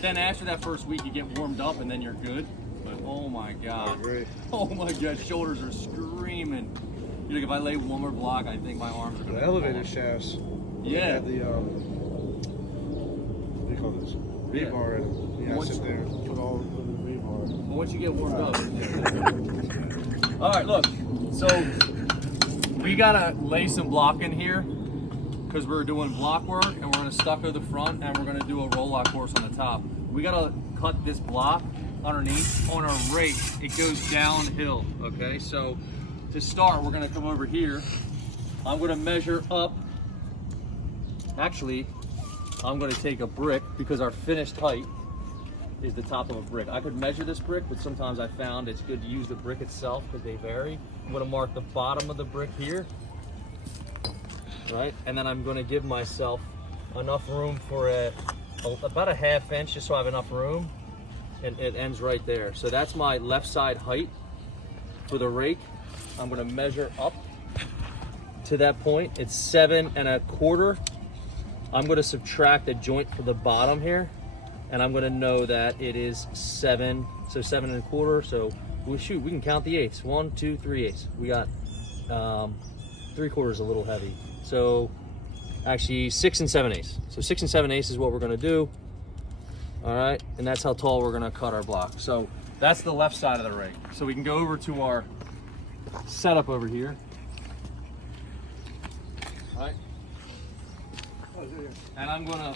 But then after that first week, you get warmed up and then you're good. But oh my God. Oh my God, shoulders are screaming. You know, if I lay one more block, I think my arms are going to elevator shafts. Yeah. Have the, what do you call this? Rebar in them. Yeah, sit there, put all of the rebar. But once you get warmed up. All right, look. So we got to lay some block in here because we're doing block work and we're going to stucco the front and we're going to do a roll-out course on the top. We got to cut this block underneath on our rake. It goes downhill, okay? So to start, we're going to come over here. I'm going to measure up. Actually, I'm going to take a brick because our finished height is the top of a brick. I could measure this brick, but sometimes I found it's good to use the brick itself because they vary. I'm going to mark the bottom of the brick here, right? And then I'm going to give myself enough room for about a ½ inch, just so I have enough room, and it ends right there. So that's my left side height for the rake. I'm going to measure up to that point. It's 7 1/4. I'm going to subtract a joint for the bottom here, and I'm going to know that it is 7, so 7 1/4. So we can count the eighths. 1, 2, 3 eighths. We got 3/4 a little heavy. So actually 6 7 eighths. So 6 7 eighths is what we're going to do. All right, and that's how tall we're going to cut our block. So that's the left side of the rake. So we can go over to our setup over here. All right. And I'm gonna,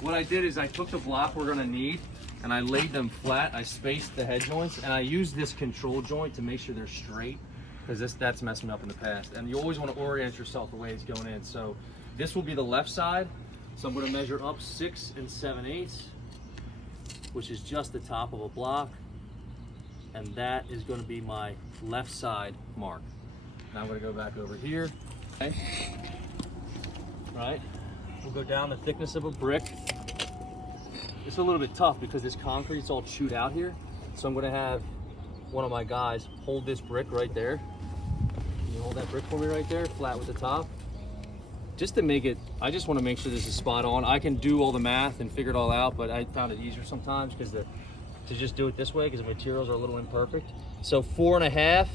what I did is I took the block we're gonna need and I laid them flat. I spaced the head joints and I used this control joint to make sure they're straight because that's messed me up in the past. And you always want to orient yourself the way it's going in. So this will be the left side. So I'm gonna measure up 6 7 eighths, which is just the top of a block. And that is gonna be my left side mark. Now I'm gonna go back over here, okay? Right? We'll go down the thickness of a brick. It's a little bit tough because this concrete's all chewed out here. So I'm gonna have one of my guys hold this brick right there. Can you hold that brick for me right there, flat with the top? Just to make it, I just wanna make sure this is spot on. I can do all the math and figure it all out, but I found it easier sometimes because to just do it this way because the materials are a little imperfect. So 4 1/2.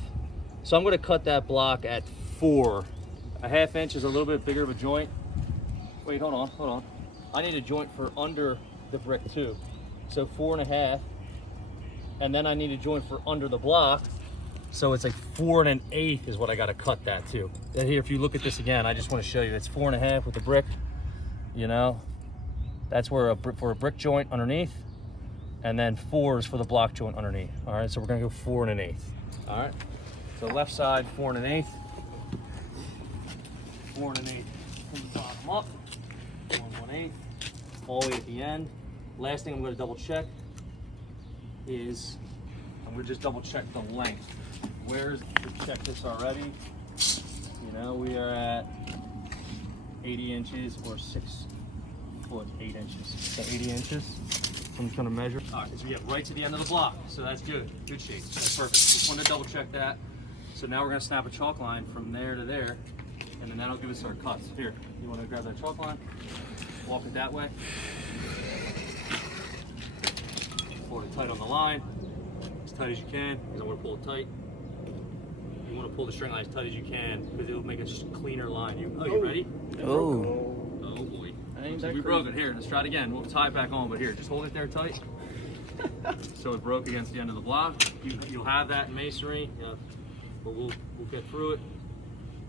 So I'm gonna cut that block at 4. A ½ inch is a little bit bigger of a joint. Wait, hold on. I need a joint for under the brick too. So 4 1/2. And then I need a joint for under the block. So it's like 4 1/8 is what I gotta cut that to. And here, if you look at this again, I just wanna show you, it's 4 1/2 with the brick, you know? That's where for a brick joint underneath. And then 4 is for the block joint underneath. All right, so we're gonna go 4 1/8. All right, so left side 4 1/8. 4 1/8 from the bottom up. 1 1/8 all the way at the end. Last thing I'm going to double check is I'm going to just double check the length. Where's we check this already? You know, we are at 80 inches or 6 foot 8 inches. So 80 inches. I'm just going to measure. All right, so we get right to the end of the block. So that's good. Good shape. That's perfect. Just wanted to double check that. So now we're going to snap a chalk line from there to there. And then that'll give us our cuts. Here, you want to grab that chalk line, walk it that way, pull it tight on the line, as tight as you can. You don't want to pull it tight. You want to pull the string line as tight as you can because it'll make a cleaner line. You ready? Oh. Oh boy. So we broke it. Here, let's try it again. We'll tie it back on, but here, just hold it there tight. So it broke against the end of the block. You'll have that in masonry, but we'll get through it.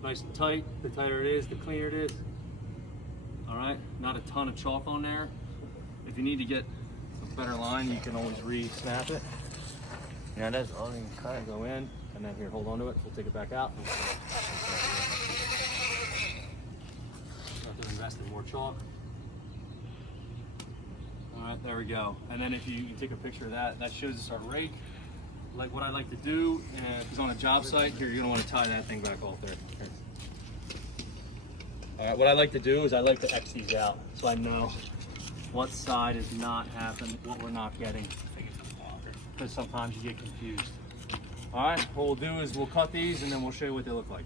Nice and tight. The tighter it is, the cleaner it is. All right, not a ton of chalk on there. If you need to get a better line, you can always re-snap it. Yeah, that's all. You can kind of go in, and then here, hold on to it. We'll take it back out. Have to invest in more chalk. All right, there we go. And then if you take a picture of that, that shows us our rake. Like what I like to do is on a job site, here you're gonna want to tie that thing back off there. Here. All right, what I like to do is I like to X these out so I know what side is not happening, what we're not getting, because sometimes you get confused. All right, what we'll do is we'll cut these and then we'll show you what they look like.